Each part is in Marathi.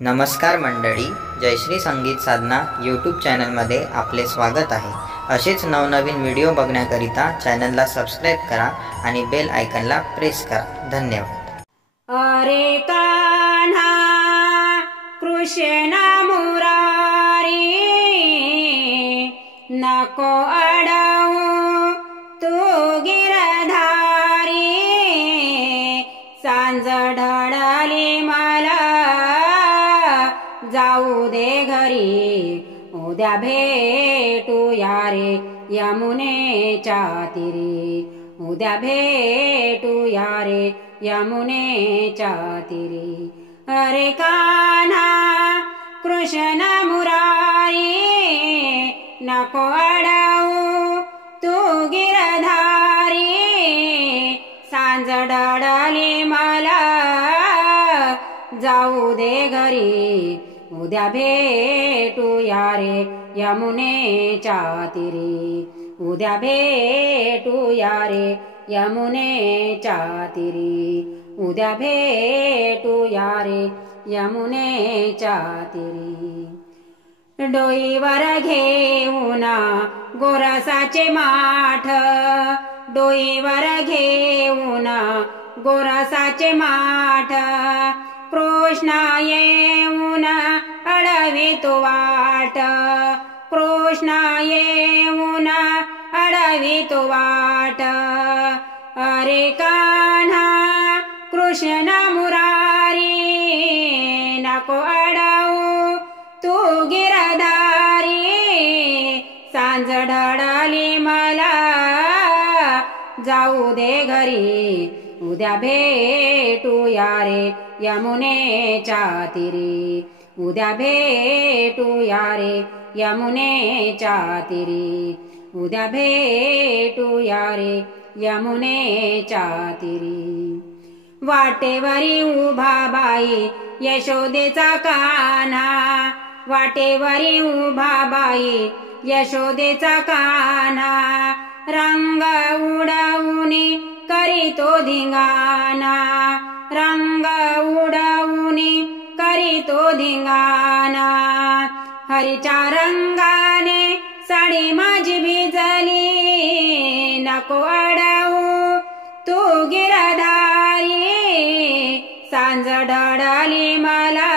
नमस्कार मंडळी, जयश्री संगीत साधना यूट्यूब चॅनलमध्ये आपले स्वागत आहे। असेच नवनवीन व्हिडिओ बघण्याकरिता चॅनलला सबस्क्राईब करा आणि बेल आयकॉनला प्रेस करा। धन्यवाद। अरे कान्हा कृष्ण मुरारी, नको अडवू तू गिरधारी, सांज ढळली मला जाऊ दे घरी, उद्या भेटूया रे यमुनेच्या तीरी, उद्या भेटूया रे यमुनेच्या तीरी। अरे कान्हा कृष्ण मुरारी, नको अडवू तू गिरधारी, सांज ढळली मला जाऊ दे घरी, उद्या भेटूया रे यमुनेच्या तीरी, उद्या भेटूया रे यमुनेच्या तीरी, उद्या भेटूया रे यमुनेच्या तीरी। डोईवर घेऊन गोरसाचे माठ, डोईवर घेऊन गोरसाचे माठ, कृष्ण येऊन अडवितो वाट, कृष्ण येऊन अडवितो वाट। अरे कान्हा कृष्ण मुरारी, नको अडवू तू गिरधारी, सांज ढळली मला जाऊ दे घरी, उद्या भेटूया रे यमुनेच्या तीरी, उद्या भेटूया रे यमुनेच्या तीरी, उद्या भेटूया रे यमुनेच्या तीरी। वाटेवरी उभा बाई यशोदेचा कान्हा, वाटेवरी उभा बाई यशोदेचा कान्हा, रंग उडवूनी करीतो धिंगाणा, रंग उडवूनी करीतो धिंगाणा। हरीच्या रंगाने साडी माझी भिजली, नको अडवू तू गिरधारी, सांज ढळली मला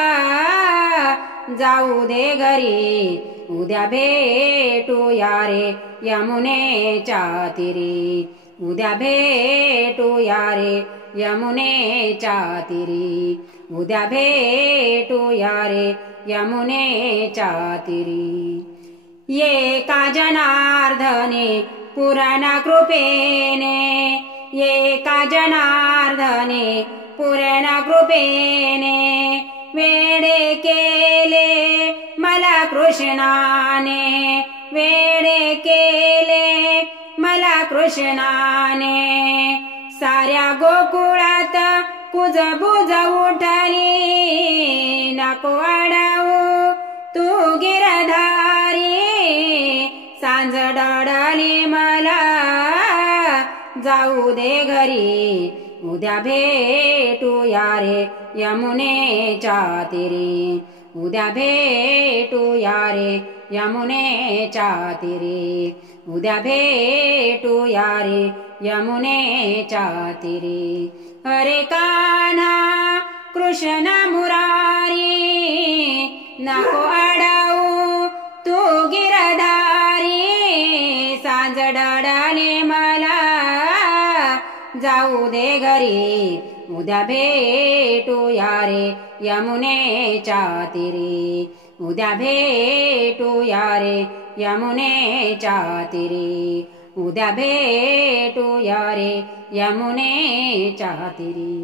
जाऊ दे घरी, उद्या भेटूया रे यमुनेच्या तीरी, उद्या भेटूया रे यमुनेच्या तीरी, उद्या भेटूया रे यमुनेच्या तीरी। एका जनार्दने पूर्ण कृपेने, एका जनार्दने पूर्ण कृपेने, वेडे केले मला कृष्णाने, वेडे केले मला कृष्णाने। साऱ्या गोकुळात कुजबुज उठली, नको अडवू तू गिरधारी, सांज ढळली मला जाऊ दे घरी, उद्या भेटूया रे यमुनेच्या तीरी, उद्या भेटूया रे यमुनेच्या तीरी, उद्या भेटूया रे यमुनेच्या तीरी। अरे कान्हा कृष्ण मुरारी, नको अडवू तू गिरधारी, सांज ढळली मला जाऊ दे घरी, उद्या भेटूया रे यमुनेच्या तीरी, उद्या भेटूया रे यमुनेच्या तीरी, उद्या भेटूया रे यमुनेच्या तीरी।